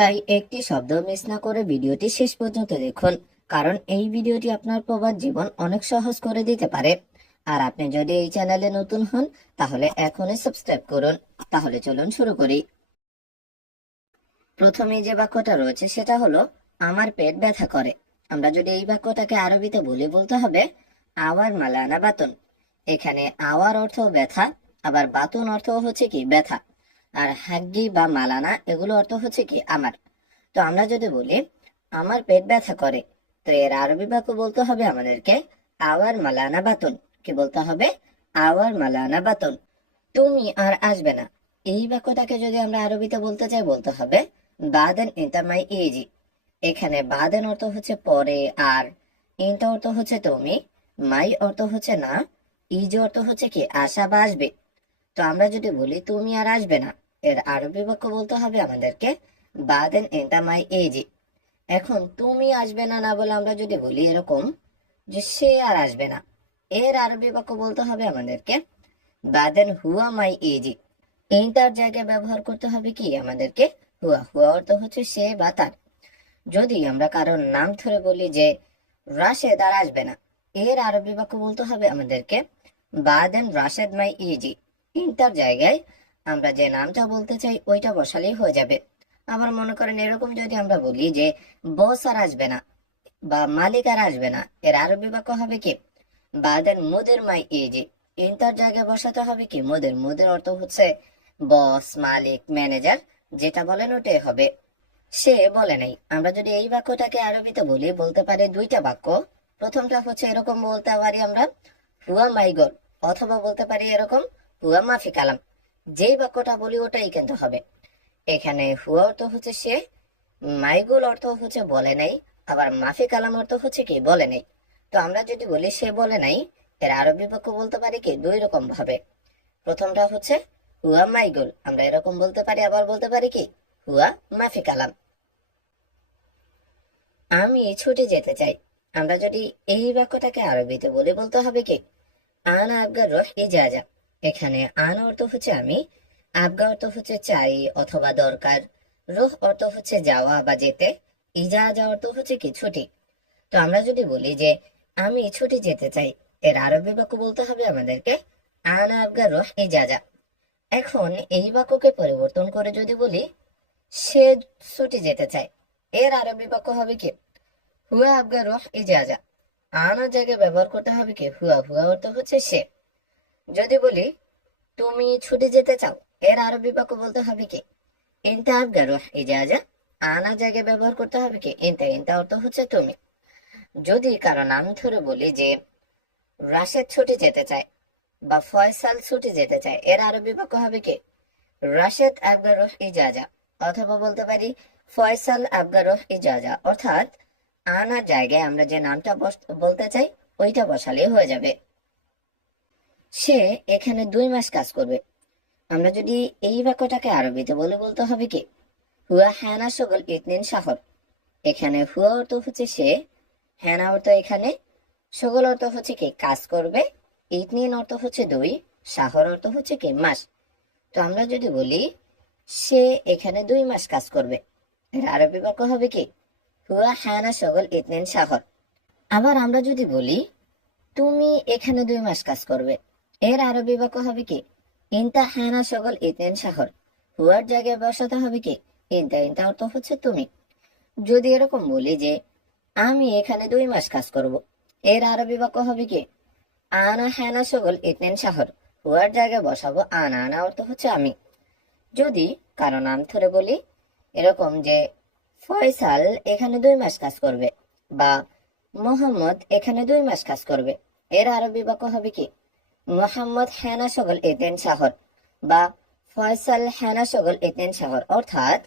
তাই একটি শব্দ মিস না করে ভিডিওটি শেষ পর্যন্ত দেখুন, কারণ এই ভিডিওটি আপনার প্রবাদ জীবন অনেক সহজ করে দিতে পারে। আর আপনি যদি এই চ্যানেলে নতুন হন তাহলে এখনই সাবস্ক্রাইব করুন। তাহলে চলুন শুরু করি। প্রথমে যে বাক্যটা রয়েছে সেটা হলো আমার পেট ব্যথা করে। আমরা যদি এই বাক্যটাকে আরবিতে বলতে হবে আওয়ার মালানা বাতুন। এখানে আওয়ার অর্থ ব্যথা, আবার বাতুন অর্থ হচ্ছে কি ব্যথা, আর হাগ্গি বা মালানা এগুলো অর্থ হচ্ছে কি আমার। তো আমরা যদি বলি আমার পেট ব্যথা করে, তো এর আরবি বাক্য বলতে হবে আমাদেরকে আওয়ার মালানা বাতুন। কি বলতে হবে? আওয়ার মালানা বাতুন। তুমি আর আসবে না, এই বাক্যটাকে যদি আমরা আরবিতে বলতে চাই বলতে হবে বাদেন ইনতা মাই ইজি। এখানে বাদেন অর্থ হচ্ছে পরে, আর ইনতা অর্থ হচ্ছে তুমি, মাই অর্থ হচ্ছে না, ইজি অর্থ হচ্ছে কি আসা বা আসবে। তো আমরা যদি বলি তুমি আর আসবে না, এর আরবি বাক্য বলতে হবে আমাদেরকে বাদেন ইনতা মাই ইজি। এখন তুমি আসবে না না বলে আমরা যদি বলি এরকম যে সে আর আসবে না, এর আরবি বাক্য বলতে হবে আমাদেরকে বাদেন হুয়া মাই ইজি। ইনতার জায়গায় ব্যবহার করতে হবে কি আমাদেরকে হুয়া। হুয়া অর্থ হচ্ছে সে বা তার। যদি আমরা কারোর নাম ধরে বলি যে রাশেদ আর আসবে না, এর আরবি বাক্য বলতে হবে আমাদেরকে বাদেন রাশেদ মাই ইজি। ইনতার জায়গায় আমরা যে নামটা বলতে চাই ওইটা বসালেই হয়ে যাবে। আবার মনে করেন এরকম যদি আমরা বলি যে বস আর আসবে না বা মালিক আর আসবে না, এর আরবি বাক্য হবে কি বাদেন মুদির মাই ইজি। ইনতার জায়গায় বসাতে হবে কি মুদির। মুদির অর্থ হচ্ছে বস, মালিক, ম্যানেজার, যেটা বলেন ওটাই হবে। সে বলে নাই। আমরা যদি এই বাক্যটাকে আরবিতে বলতে পারি দুইটা বাক্য। প্রথমটা হচ্ছে এরকম বলতে পারি আমরা হুয়া মাইগল, অথবা বলতে পারি এরকম হুয়া মাফি কালাম। যেই বাক্যটা বলি ওটাই কিন্তু হবে। এখানে হুয়া অর্থ হচ্ছে সে, মাইগুল অর্থ হচ্ছে বলে নাই, আবার মাফি কালাম অর্থ হচ্ছে কি বলে নাই। তো আমরা যদি বলি সে বলে নাই, এর আরবি বাক্য বলতে পারি কি দুই রকম ভাবে। প্রথমটা হচ্ছে হুয়া মাইগুল, আমরা এরকম বলতে পারি, আবার বলতে পারি কি হুয়া মাফি কালাম। আমি ছুটে যেতে চাই। আমরা যদি এই বাক্যটাকে আরবিতে বলতে হবে কি আনা আবগা রহ ইজাজা। এখানে আন অর্থ হচ্ছে আমি, আবগা অর্থ হচ্ছে চাই অথবা দরকার, রুহ অর্থ হচ্ছে যাওয়া বা যেতে, ইজাজা অর্থ হচ্ছে কি ছুটি। তো আমরা যদি বলি যে আমি ছুটি যেতে চাই, এর আরবি বাক্য বলতে হবে আমাদেরকে আনা আবগা রহ ইজাজা। এখন এই বাক্যকে পরিবর্তন করে যদি বলি সে ছুটি যেতে চায়, এর আরবি বাক্য হবে কি হুয়া আবগা রহ ইজাজা। আনা জায়গায় ব্যবহার করতে হবে কি হুয়া। হুয়া অর্থ হচ্ছে সে। যদি বলি তুমি ছুটে যেতে চাও, এর আরবি বাক্য বলতে হবে কি ইনতা আবগা রহ ইজাজা। আনা জায়গায় ব্যবহার করতে হবে কি ইনতা। ইনতা অর্থ হচ্ছে তুমি। যদি কারো নাম ধরে বলি যে রাশেদ ছুটে যেতে চায় বা ফয়সাল ছুটে যেতে চায়, এর আরবি বাক্য হবে কি রাশেদ আবগা রহ ইজাজা, অথবা বলতে পারি ফয়সাল আবগা রহ ইজাজা। অর্থাৎ আনার জায়গায় আমরা যে নামটা বলতে চাই ওইটা বসালেই হয়ে যাবে। সে এখানে 2 মাস কাজ করবে। আমরা যদি এই বাক্যটাকে আরবিতে বলতে হবে কি হুয়া হ্যানা সগল ইতনিন শাহর। এখানে হুয়া অর্থ হচ্ছে সে, হ্যানা অর্থ এখানে, সগল অর্থ হচ্ছে কি কাজ করবে, ইতনিন অর্থ হচ্ছে 2, শাহর অর্থ হচ্ছে কি মাস। তো আমরা যদি বলি সে এখানে 2 মাস কাজ করবে, এর আরবি বাক্য হবে কি হুয়া হ্যানা সগল ইতনিন শাহর। আবার আমরা যদি বলি তুমি এখানে 2 মাস কাজ করবে, এর আরবি বাক্য হবে কি ইনতা হ্যানা সগল ইতনিন শাহর। হুয়ার জায়গায় বসাতে হবে কি ইনতা। ইনতা অর্থ হচ্ছে তুমি। যদি এরকম বলি যে আমি এখানে 2 মাস কাজ করব, এর আরবি বাক্য হবে কি আনা হ্যানা সগল ইতনিন শাহর। হুয়ার জায়গায় বসাবো আনা। আনা অর্থ হচ্ছে আমি। যদি কারো নাম ধরে বলি এরকম যে ফয়সাল এখানে 2 মাস কাজ করবে বা মোহাম্মদ এখানে 2 মাস কাজ করবে, এর আরবি বাক্য হবে কি মোহাম্মদ হ্যানা সগল ইতনিন শাহর বা ফয়সাল হ্যানা সগল ইতনিন শাহর। অর্থাৎ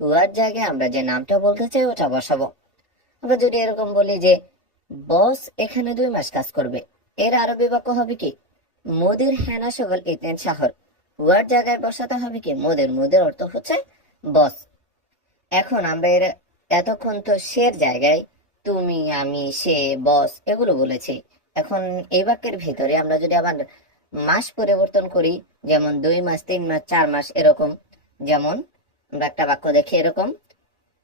হুয়ার জায়গায় আমরা যে নামটা বলতে চাই ওটা বসাবো। আমরা যদি এরকম বলি যে বস এখানে 2 মাস কাজ করবে, এর আরবি বাক্য হবে কি মুদির হ্যানা সগল ইতনিন শাহর। হুয়ার জায়গায় বসাতে হবে কি মুদির। মুদির অর্থ হচ্ছে বস। এখন আমরা এতক্ষণ তো সের জায়গায় তুমি, আমি, সে, বস এগুলো বলেছি। এখন এই বাক্যের ভিতরে আমরা যদি আবার মাস পরিবর্তন করি, যেমন 2 মাস, 3 মাস, 4 মাস এরকম। যেমন আমরা একটা বাক্য দেখি এরকম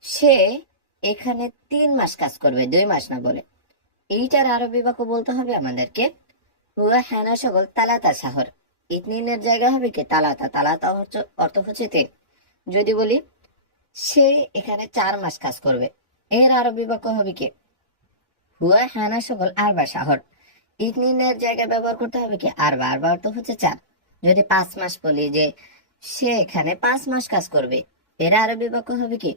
সে এখানে 3 মাস কাজ করবে, 2 মাস না বলে। এইটার আরবি বাক্য বলতে হবে আমাদেরকে হুয়া হ্যানা সকল তালাতা শাহর। ইতনিনের জায়গা হবে কি তালাতা, তালাতা অর্থ হচ্ছে 3। যদি বলি সে এখানে 4 মাস কাজ করবে, এর আরবি বাক্য হবে কি হুয়া হ্যানা সকল আরবা শাহর। ইতনিনের জায়গায় ব্যবহার করতে হবে কি আরবা, আরবা অর্থ হচ্ছে 4। যদি 5 মাস বলি যে সে এখানে 5 মাস কাজ করবে, এর আরবি বাক্য হবে কি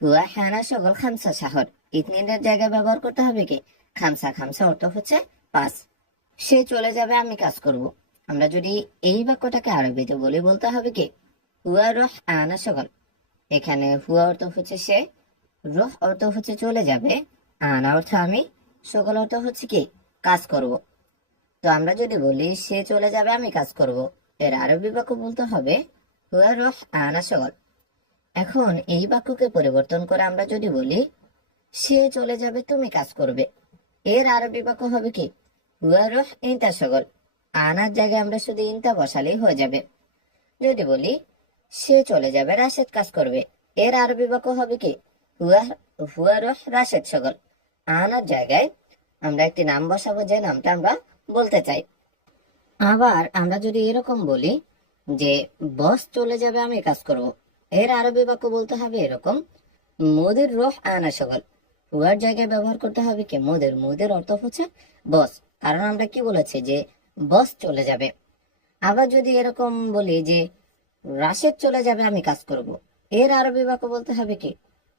হুয়া হ্যানা সকল খামসা শাহর। ইতনিনের জায়গায় ব্যবহার করতে হবে কি খামসা, খামসা অর্থ হচ্ছে 5। সে চলে যাবে, আমি কাজ করব। আমরা যদি এই বাক্যটাকে আরবিতে বলি বলতে হবে কি হুয়া রহ আনা সকল। এখানে হুয়া অর্থ হচ্ছে সে, রহ অর্থ হচ্ছে চলে যাবে, আনা অর্থ আমি, সকল অর্থ হচ্ছে কি কাজ করব। তো আমরা যদি বলি সে চলে যাবে, আমি কাজ করব, এর আরবি বাক্য বলতে হবে হুয়া রহ আনা সকল। এখন এই বাক্যকে পরিবর্তন করে আমরা যদি বলি সে চলে যাবে, তুমি কাজ করবে, এর আরবি বাক্য হবে কি হুয়া রহ ইনতা সকল। আনার জায়গায় আমরা শুধু ইনতা বসালেই হয়ে যাবে। যদি বলি সে চলে যাবে, রাশেদ কাজ করবে, এর আরবি বাক্য হবে কি হুয়া হুয়া রহ রাশেদ সকল। আনার জায়গায় আমরা একটি নাম বসাবো, যে নামটা আমরা বলতে চাই। আবার আমরা যদি এরকম বলি যে বস চলে যাবে, আমি কাজ করব, এর আরবি বাক্য বলতে হবে এরকম মুদির রহ আনা সকল। হুয়ার জায়গায় ব্যবহার করতে হবে কি মুদির, মুদির অর্থ হচ্ছে বস, কারণ আমরা কি বলেছি যে বস চলে যাবে। আবার যদি এরকম বলি যে রাশেদ চলে যাবে, আমি কাজ করব, এর আরবি বাক্য বলতে হবে কি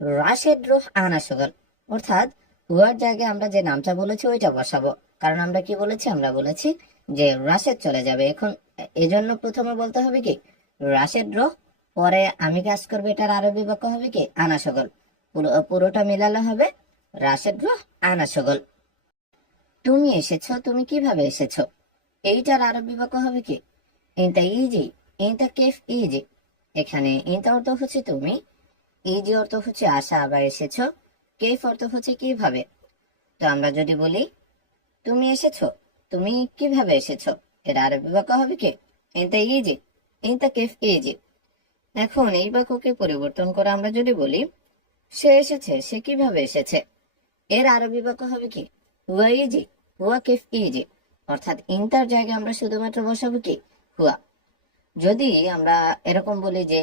রাশেদ রুহ আনা সকল। অর্থাৎ হুয়ার জায়গায় আমরা যে নামটা বলেছি ওইটা বসাবো, কারণ আমরা কি বলেছি, আমরা বলেছি যে রাশেদ চলে যাবে। এখন এজন্য প্রথমে বলতে হবে কি রাশেদ রুহ, পরে আমি কাজ করবো, এটার আরবি বাক্য হবে কি আনা সকল। পুরোটা মিলালে হবে রাশেদ রুহ আনা সকল। তুমি এসেছো, তুমি কিভাবে এসেছো, এইটার আরবি বাক্য হবে কি ইনতা ইজি, ইনতা কেফ ইজি। এখানে ইনতা অর্থ হচ্ছে তুমি, ইজি অর্থ হচ্ছে আসা বা এসেছো, কেফ অর্থ হচ্ছে কিভাবে। তো আমরা যদি বলি তুমি এসেছো, তুমি কিভাবে এসেছো, এর আরবি বাক্য হবে কি ইনতা ইজি, ইনতা কেফ ইজি। এখন এই বাক্যকে পরিবর্তন করে আমরা যদি বলি সে এসেছে, সে কিভাবে এসেছে, এর আরবি বাক্য হবে কি হুয়া ইজি, হুয়া কেফ ইজি। অর্থাৎ ইনতার জায়গায় আমরা শুধুমাত্র বসাবো কি হুয়া। যদি আমরা এরকম বলি যে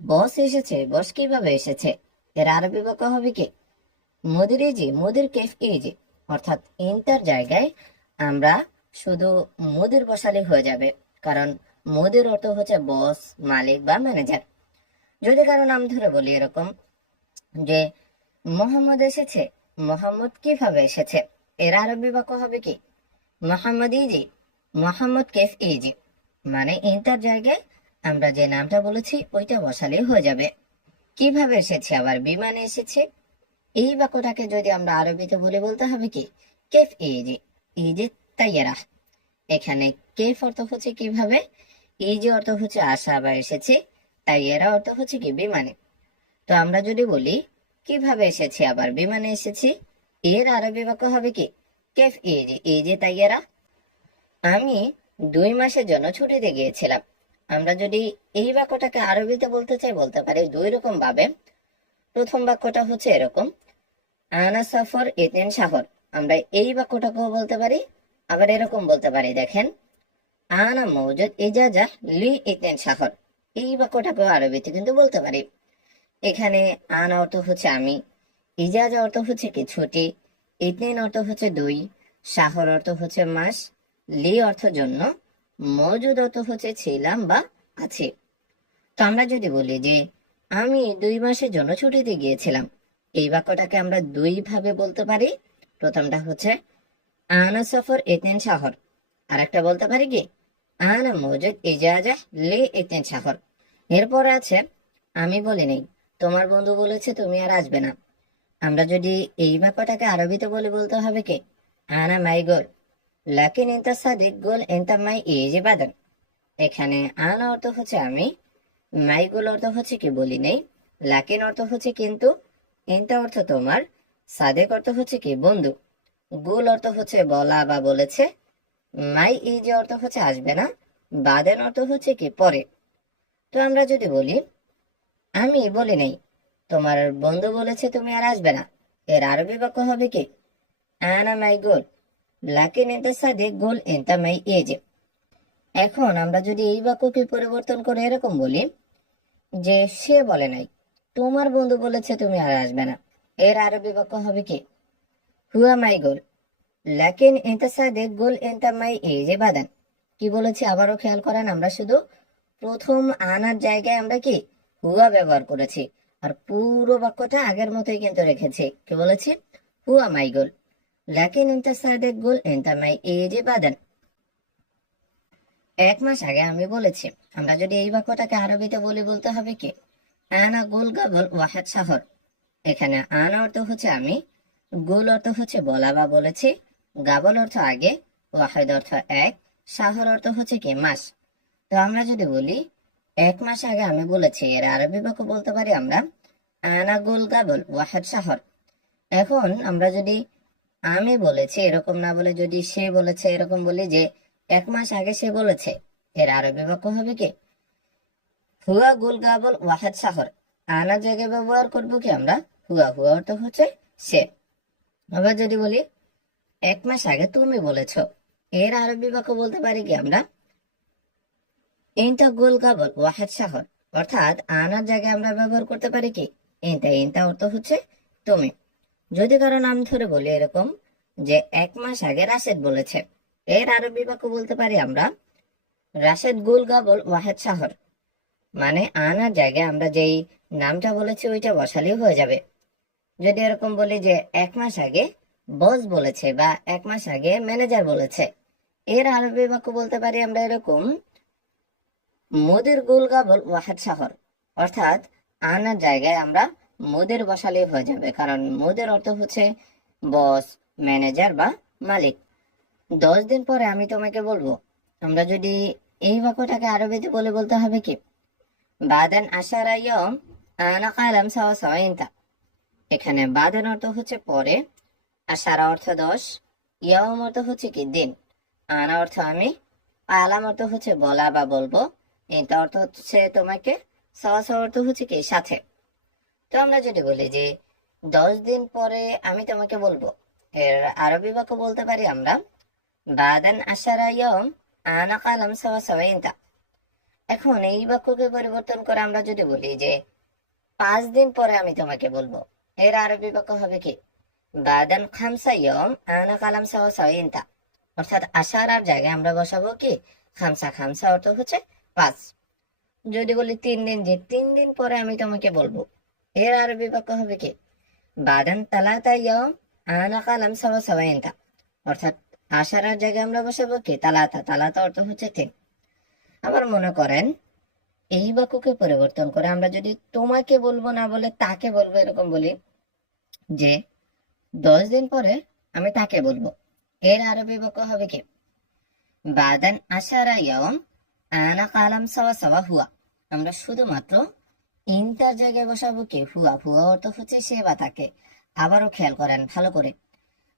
বস এসেছে, বস কিভাবে এসেছে, এর আরবি বাক্য হবে কি মুদির ইজি, মুদির কেফ ইজি। অর্থাৎ ইনতার জায়গায় আমরা শুধু মুদির বসালে হয়ে যাবে, কারণ মুদির অর্থ হচ্ছে বস, মালিক বা ম্যানেজার। যদি কারো নাম ধরে বলি এরকম যে মোহাম্মদ এসেছে, মোহাম্মদ কিভাবে এসেছে, এর আরবি বাক্য হবে কি মোহাম্মদ ইজি, মোহাম্মদ কেফ ইজি। মানে ইন্টার জায়গায় আমরা যে নামটা বলেছি ওইটা বসালেই হয়ে যাবে। কিভাবে এসেছে, আবার বিমানে এসেছে। এই বাক্যটাকে যদি আমরা আরবিতে বলে বলতে হবে কি কেফ ইজি, ইজি তাইয়ারা। এখানে কেফ অর্থ হচ্ছে কিভাবে, ইজি অর্থ হচ্ছে আসা বা এসেছে, তাইয়ারা অর্থ হচ্ছে কি বিমানে। তো আমরা যদি বলি কিভাবে এসেছি, আবার বিমানে এসেছি, এর আরবি বাক্য হবে কি কেফ ইজি, ইজি তাইয়ারা। আমি 2 মাসের জন্য ছুটিতে গিয়েছিলাম। আমরা যদি এই বাক্যটাকে আরবিতে বলতে চাই বলতে পারি 2 রকম ভাবে। প্রথম বাক্যটা হচ্ছে এরকম আনা সফর ইতনিন শাহর। আমরা এই বাক্যটাকেও বলতে পারি, আবার এরকম বলতে পারি দেখেন আনা মৌজুদ ইজাজা লি ইতনিন শাহর। এই বাক্যটাকেও আরবিতে কিন্তু বলতে পারি। এখানে আনা অর্থ হচ্ছে আমি, ইজাজা অর্থ হচ্ছে কি ছুটি, ইতনিন অর্থ হচ্ছে 2, শাহর অর্থ হচ্ছে মাস, লি অর্থ জন্য, মজুদ অর্থ হচ্ছে ছিলাম বা আছি। তো আমরা যদি বলি যে আমি 2 মাসের জন্য ছুটিতে গিয়েছিলাম, এই বাক্যটাকে আমরা 2 ভাবে বলতে পারি। প্রথমটা হচ্ছে আনা সফর ইতনিন শাহর, আর একটা বলতে পারি কি আনা মজুদ ইজাজা লি ইতনিন শাহর। এরপরে আছে আমি বলি নেই, তোমার বন্ধু বলেছে তুমি আর আসবে না। আমরা যদি এই বাক্যটাকে আরবিতে বলে বলতে হবে কি আনা মাই গোল লাকিন ইনতা সাদিক গোল ইনতা মাই ইজি বাদান। এখানে আনা অর্থ হচ্ছে আমি, মাই গোল অর্থ হচ্ছে কি বলি নেই, লাকিন অর্থ হচ্ছে কিন্তু, ইনতা অর্থ তোমার, সাদেক অর্থ হচ্ছে কি বন্ধু, গোল অর্থ হচ্ছে বলা বা বলেছে, মাই ইজি অর্থ হচ্ছে আসবে না, বাদেন অর্থ হচ্ছে কি পরে। তো আমরা যদি বলি আমি বলি নাই, তোমার বন্ধু বলেছে তুমি আর আসবে না, এর আরবি বাক্য হবে কি? আনা মাই গোল, লাকিন ইনতা সাদিক গোল ইনতা মাই এজে। এখন আমরা যদি এই বাক্যকে পরিবর্তন করে এরকম বলি যে সে বলে নাই, তোমার বন্ধু বলেছে তুমি আর আসবে না, এর আরবি বাক্য হবে কি? হুয়া মাই গোল, লাকিন ইনতা সাদিক গোল ইনতা মাই এজে বাদান। কি বলেছি আবারও খেয়াল করেন, আমরা শুধু প্রথম আনার জায়গায় আমরা কি হুয়া ব্যবহার করেছি, আর পুরো বাক্যটা আগের মতোই কিন্তু রেখেছি। কি বলেছি? হুয়া মাই গোল, লাকিন ইনতা সাদিক গোল ইনতা মাই এজে বাদান। 1 মাস আগে আমি বলেছি, আমরা যদি এই বাক্যটাকে আরবিতে বলি বলতে হবে কি? আনা গোল গাবল ওয়াহেদ শহর। এখানে আনা অর্থ হচ্ছে আমি, গোল অর্থ হচ্ছে বলা বা বলেছি, গাবল অর্থ আগে, ওয়াহেদ অর্থ এক, শহর অর্থ হচ্ছে কি মাস। তো আমরা যদি বলি 1 মাস আগে আমি বলেছি, এর আরবি বাক্য বলতে পারি আমরা আনা গোল গাবল ওয়াহেদ শহর। এখন আমরা যদি আমি বলেছি এরকম না বলে যদি সে বলেছে এরকম বলি যে 1 মাস আগে সে বলেছে, এর আরবি বাক্য হবে কি? হুয়া গুল গাবল ওয়াহেদ শহর। আনা জায়গায় ব্যবহার করবো কি আমরা হুয়া, হুয়া অর্থ হচ্ছে সে। আবার যদি বলি 1 মাস আগে তুমি বলেছো, এর আরবি বাক্য বলতে পারি কি আমরা ইনতা গুল গাবল ওয়াহেদ শহর। অর্থাৎ আনার জায়গায় আমরা ব্যবহার করতে পারি কি ইনতা, ইনতা অর্থ হচ্ছে তুমি। যদি কারো নাম ধরে বলি এরকম যে 1 মাস আগে রাশেদ বলেছে, এর আরবি বাক্য বলতে পারি আমরা রাশেদ গুল গাবল ওয়াহেদ শহর। মানে আনার জায়গায় আমরা যেই নামটা বলেছি ওইটা বসালেই হয়ে যাবে। যদি এরকম বলি যে 1 মাস আগে বস বলেছে বা 1 মাস আগে ম্যানেজার বলেছে, এর আরবি বাক্য বলতে পারি আমরা এরকম মুদির গুল গাবল ওয়াহেদ শহর। অর্থাৎ আনার জায়গায় আমরা মুদির বসালেই হয়ে যাবে, কারণ মুদির অর্থ হচ্ছে বস, ম্যানেজার বা মালিক। 10 দিন পরে আমি তোমাকে বলবো, আমরা যদি এই বাক্যটাকে আরবিতে বলে বলতে হবে কি বাদান আশারা ইয়ম আনা কালাম সাওয়া সাওয়া ইনতা। এখানে বাদান অর্থ হচ্ছে পরে, আশারা অর্থ 10, ইয়ম অর্থ হচ্ছে কি দিন, আনা অর্থ আমি, কালাম অর্থ হচ্ছে বলা বা বলবো, ইনতা অর্থ হচ্ছে তোমাকে, সাওয়া সাওয়া অর্থ হচ্ছে কি সাথে। তো আমরা যদি বলি যে 10 দিন পরে আমি তোমাকে বলবো, এর আরবি বাক্য বলতে পারি আমরা বাদান আশারা ইয়ম আনা কালাম সাওয়া সাওয়া ইনতা। এখন এই বাক্যকে পরিবর্তন করে আমরা যদি বলি যে 5 দিন পরে আমি তোমাকে বলবো, এর আরবি বাক্য হবে কি বাদান খামসা ইয়ম আনা কালাম সাওয়া সাওয়া ইনতা। অর্থাৎ আশারার জায়গায় আমরা বসাবো কি খামসা, খামসা অর্থ হচ্ছে 5। যদি বলি 3 দিন, যে 3 দিন পরে আমি তোমাকে বলবো, এর আরবি বাক্য হবে কি বাদান তালাতা ইয়ম আনা কালাম সাওয়া সাওয়া ইনতা। অর্থাৎ আশারার জায়গায় আমরা বসাবো কি তালাতা, তালাতা অর্থ হচ্ছে 3। আবার মনে করেন এই বাক্যকে পরিবর্তন করে আমরা যদি তোমাকে বলবো না বলে তাকে বলবো এরকম বলি যে 10 দিন পরে আমি তাকে বলবো, এর আরবি বাক্য হবে কি বাদান আশারা ইয়াম আনা কালাম সাওয়া সাওয়া হুয়া। আমরা শুধুমাত্র ইনতার জায়গায় বসাবো কি হুয়া, হুয়া অর্থ হচ্ছে সে বা তাকে। আবারও খেয়াল করেন ভালো করে,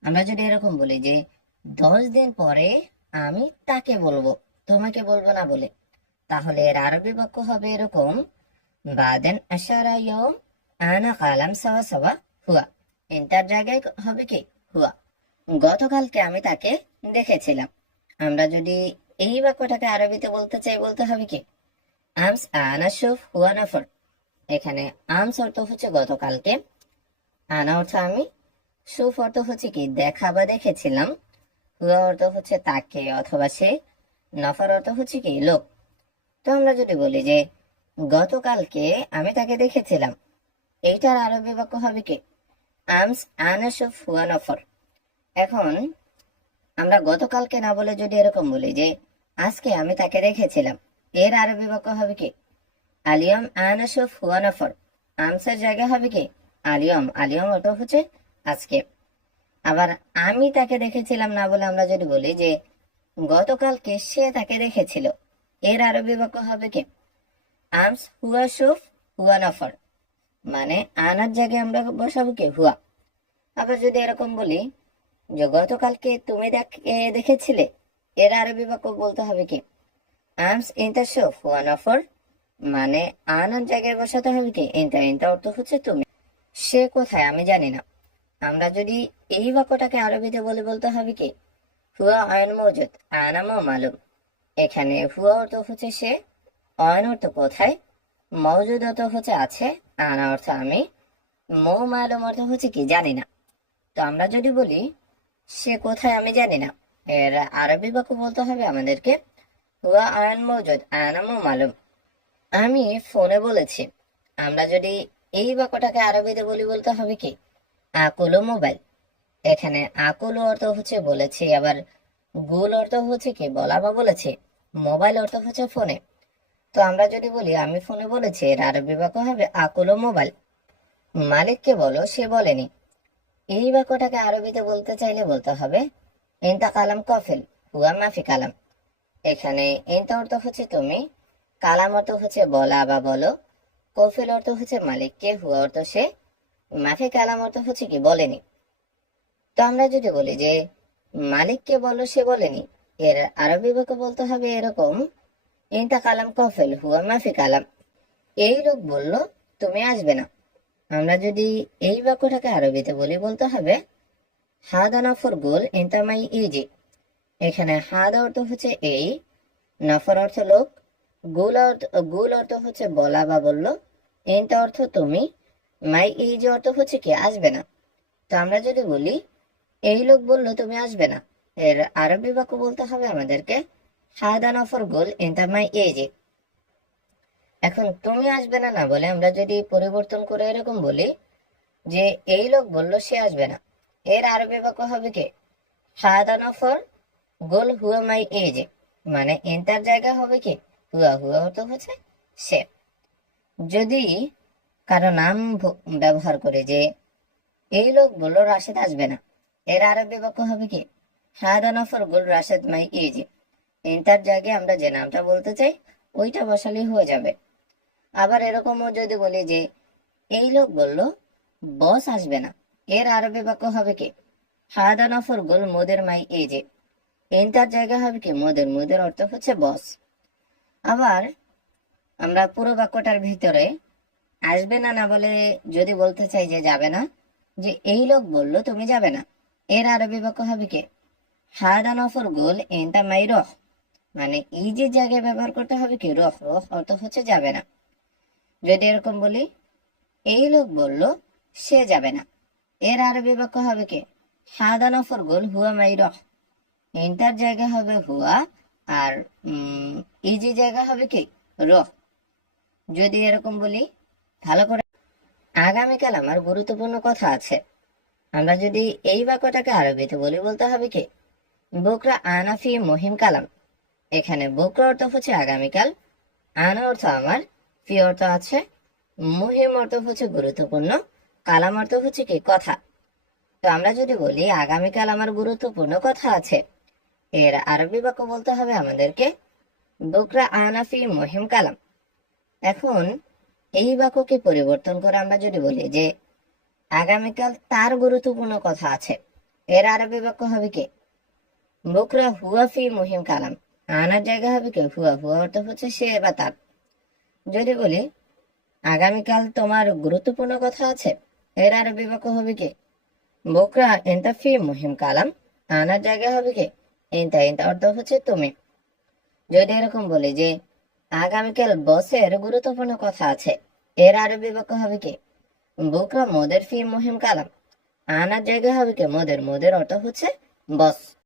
আমরা যদি এরকম বলি যে 10 দিন পরে আমি তাকে বলবো, তোমাকে বলবো না বলে, তাহলে এর আরবি বাক্য হবে এরকম বাদেন আশারা ইয়ম আনা কালাম সাওয়া সাওয়া হুয়া। ইন্টার জায়গায় হবে কি হুয়া। গতকালকে আমি তাকে দেখেছিলাম। আমরা যদি এই বাক্যটাকে আরবিতে বলতে চাই বলতে হবে কি আমস আনা শুফ হুয়া নফর। এখানে আমস অর্থ হচ্ছে গতকালকে, আনা অর্থ আমি, শুফ অর্থ হচ্ছে কি দেখা বা দেখেছিলাম, হুয়া অর্থ হচ্ছে তাকে অথবা সে, নফর অর্থ হচ্ছে কি লোক। তো আমরা যদি বলি যে গতকালকে আমি তাকে দেখেছিলাম, এইটার আরবি বাক্য হবে কি আমস আনা শুফ হুয়া নফর। এখন আমরা গতকালকে না বলে যদি এরকম বলি যে আজকে আমি তাকে দেখেছিলাম, এর আরবি বাক্য হবে কি আলিয়ম আনা শুফ হুয়া নফর। আমসের জায়গায় হবে কি আলিয়ম, আলিয়ম অর্থ হচ্ছে আজকে। আবার আমি তাকে দেখেছিলাম না বলে আমরা যদি বলি যে গতকালকে সে তাকে দেখেছিল, এর আরবি বাক্য হবে কি আমস হুয়া শুফ হুয়া নফর। মানে আনার জায়গায় আমরা বসাবো কি হুয়া। আবার যদি এরকম বলি যে গতকালকে তুমি দেখেছিলে, এর আরবি বাক্য বলতে হবে কি আমস ইনতা শুফ হুয়া নফর মানে আনার জায়গায় বসাতে হবে কি ইনতা। ইনতা অর্থ হচ্ছে তুমি। সে কোথায় আমি জানি না। আমরা যদি এই বাক্যটাকে আরবিতে বলি বলতে হবে কি হুয়া আয়ন মৌজুদ আনা মো মালুম। এখানে হুয়া অর্থ হচ্ছে সে, অয়ন অর্থ কোথায়, মৌজুদ অর্থ হচ্ছে আছে, আনা অর্থ আমি, মো মালুম অর্থ হচ্ছে কি জানি না। তো আমরা যদি বলি সে কোথায় আমি জানি না, এর আরবি বাক্য বলতে হবে আমাদেরকে হুয়া আয়ন মৌজুদ আনা মো মালুম। আমি ফোনে বলেছি। আমরা যদি এই বাক্যটাকে আরবিতে বলি বলতে হবে কি আকুলো মোবাইল। এখানে আকুলো অর্থ হচ্ছে বলেছি, আবার গুল অর্থ হচ্ছে কি বলা বা বলেছি, মোবাইল অর্থ হচ্ছে ফোনে। তো আমরা যদি বলি আমি ফোনে বলেছি, এর আরবি বাক্য হবে আকুলো মোবাইল। মালিককে বলো সে বলেনি। এই বাক্যটাকে আরবিতে বলতে চাইলে বলতে হবে ইনতা কালাম কফিল হুয়া মাফি কালাম। এখানে ইনতা অর্থ হচ্ছে তুমি, কালাম অর্থ হচ্ছে বলা বা বলো, কফিল অর্থ হচ্ছে মালিককে, হুয়া অর্থ সে, মাফি কালাম অর্থ হচ্ছে কি বলেনি। তো আমরা যদি বলি যে মালিককে বলো সে বলেনি, এর আরবি বাক্য বলতে হবে এরকম ইনতা কালাম কফিল হুয়া মাফি কালাম। এই লোক বলল তুমি আসবে না। আমরা যদি এই বাক্যটাকে আরবিতে বলি বলতে হবে হাদা নফর গুল ইনতা মাই ইজি। এখানে হাদা অর্থ হচ্ছে এই, নফর অর্থ লোক, গুল অর্থ হচ্ছে বলা বা বলল, ইনতা অর্থ তুমি, মাই ইজি অর্থ হচ্ছে কি আসবে না। তো আমরা যদি বলি এই লোক বলল তুমি আসবে না, এর আরবি বাক্য বলতে হবে আমাদেরকে হাদা নফর গুল ইনতা মাই ইজি। এখন তুমি আসবে না না বলে আমরা যদি পরিবর্তন করে এরকম বলি যে এই লোক বলল সে আসবে না, এর আরবি বাক্য হবে কি হাদা নফর গোল হুয়া মাই এজ। মানে এন্টার জায়গা হবে কি হুয়া, হুয়া অর্থ হচ্ছে সে। যদি কারো নাম ব্যবহার করে যে এই লোক বলল রাশেদ আসবে না, এর আরবি বাক্য হবে কি হাদা নফর গোল রাশেদ মাই এজ। এন্টার জায়গায় আমরা যে নামটা বলতে চাই ওইটা বসালেই হয়ে যাবে। আবার এরকমও যদি বলি যে এই লোক বলল বস আসবে না, এর আরবি বাক্য হবে কি হাদা নফর গোল মোদের মাই এজে। এন্টার জায়গা হবে কি মোদের, মোদের অর্থ হচ্ছে বস। আবার আমরা পুরো বাক্যটার ভিতরে আসবে না না বলে যদি বলতে চাই যে যাবে না, যে এই লোক বলল তুমি যাবে না, এর আরবি বাক্য হবে কি হাদা নফর গোল এন্টা মাই রহ। মানে এই যে জায়গায় ব্যবহার করতে হবে কি রহ, রহ অর্থ হচ্ছে যাবে না। যদি এরকম বলি এই লোক বলল সে যাবে না, এর আরবি বাক্য হবে কি হাদা নফর গোল হুয়া মাই রহ। এন্টার জায়গা হবে হুয়া, আর ইজি জায়গা হবে কি রহ। যদি এরকম বলি ভালো করে আগামীকাল আমার গুরুত্বপূর্ণ কথা আছে। আমরা যদি এই বাক্যটাকে আরবিতে বলি বলতে হবে কি বুকরা আনাফি মহিম কালাম। এখানে বুকরা অর্থ হচ্ছে আগামীকাল, আনা অর্থ আমার, ফি অর্থ আছে, মুহিম অর্থ হচ্ছে গুরুত্বপূর্ণ, কালাম অর্থ হচ্ছে কি কথা। তো আমরা যদি বলি আগামীকাল আমার গুরুত্বপূর্ণ কথা আছে, এর আরবি বাক্য বলতে হবে আমাদেরকে বুকরা আনাফি মহিম কালাম। এখন এই বাক্যকে পরিবর্তন করে আমরা যদি বলি যে আগামীকাল তার গুরুত্বপূর্ণ কথা আছে, এর আরবি বাক্য হবে কি বুকরা হুয়া ফি মহিম কালাম। আনার জায়গা হবে কি হুয়া, হুয়া অর্থ হচ্ছে সে বা তার। যদি বলি আগামীকাল তোমার গুরুত্বপূর্ণ কথা আছে, এর আরবি বাক্য হবে কি বুকরা এন্তা ফি মহিম কালাম। আনার জায়গা হবে কি এন্তা, এন্তা অর্থ হচ্ছে তুমি। যদি এরকম বলি যে আগামীকাল বসের গুরুত্বপূর্ণ কথা আছে, এর আরবি বাক্য হবে কি বুকরা মোদের ফি মহিম কালাম। আনার জায়গা হবে কি মোদের, মোদের অর্থ হচ্ছে বস।